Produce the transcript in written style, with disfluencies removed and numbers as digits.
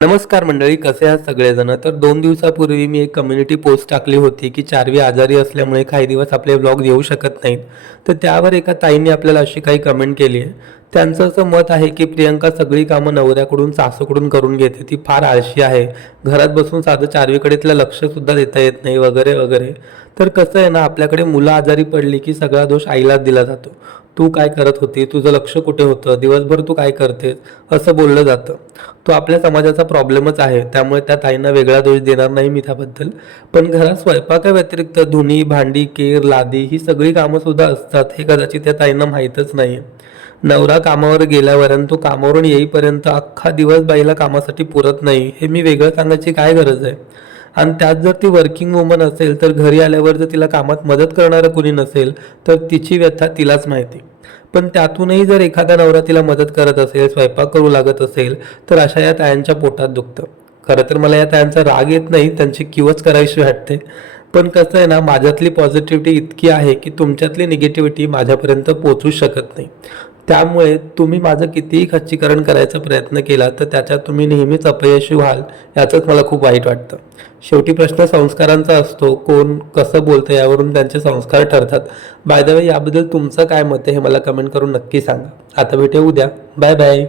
नमस्कार मंडळी, कसे आहात सगळेजण. तर 2 दिवसापूर्वी मी एक कम्युनिटी पोस्ट टाकली होती की चार्वी आजारी असल्यामुळे काही दिवस आपले व्लॉग येऊ शकत नाहीत. तर त्यावर एका ताईंनी आपल्याला अशी काही कमेंट केली आहे. त्यांचं असं मत आहे की प्रियंका सगळी कामं नवऱ्याकडून सासूकडून करून घेते, ती फार आळशी आहे, घरात बसून साधं चार्वीकडे तिला लक्षसुद्धा देता येत नाही वगैरे वगैरे. तर कसं आहे ना, आपल्याकडे मुलं आजारी पडली की सगळा दोष आईलाच दिला जातो. तू काय करत होती, तुझं लक्ष कुठे होतं, दिवसभर तू काय करतेस, असं बोललं जातं. तो आपल्या समाजाचा प्रॉब्लेमच आहे, त्यामुळे त्या ताईंना वेगळा दोष देणार नाही मी त्याबद्दल. पण घरात स्वयंपाकाव्यतिरिक्त धुणी, भांडी, केर, लादी ही सगळी कामंसुद्धा असतात, हे कदाचित त्या ताईंना माहीतच नाही. नवरा कामावर गेल्यावर आणि तो कामावरून येईपर्यंत अख्खा दिवस बाईला कामासाठी पुरत नाही, हे मी वेगळं सांगायची काय गरज आहे. आणि त्यात जर ती वर्किंग वुमन असेल तर घरी आल्यावर जर तिला कामात मदत करणारं कुणी नसेल तर तिची व्यथा तिलाच माहिती. पण त्यातूनही जर एखादा नवरा तिला मदत करत असेल, स्वयंपाक करू लागत असेल, तर अशा या तायांच्या पोटात दुखतं. खरं तर मला या तायांचा राग येत नाही, त्यांची किवच करावीशी वाटते. पण कसं आहे ना, माझ्यातली पॉझिटिव्हिटी इतकी आहे की तुमच्यातली निगेटिव्हिटी माझ्यापर्यंत पोहोचू शकत नाही. त्यामुळे तुम्ही माझं कितीही खच्चीकरण करायचा प्रयत्न केला तर त्याच्यात तुम्ही नेहमीच अपयशी व्हाल, याचंच मला खूप वाईट वाटतं. शेवटी प्रश्न संस्कारांचा असतो, कोण कसं बोलतं यावरून त्यांचे संस्कार ठरतात. बाय द वे, याबद्दल तुमचं काय मत आहे हे मला कमेंट करून नक्की सांगा. आता भेटूया उद्या. Bye bye.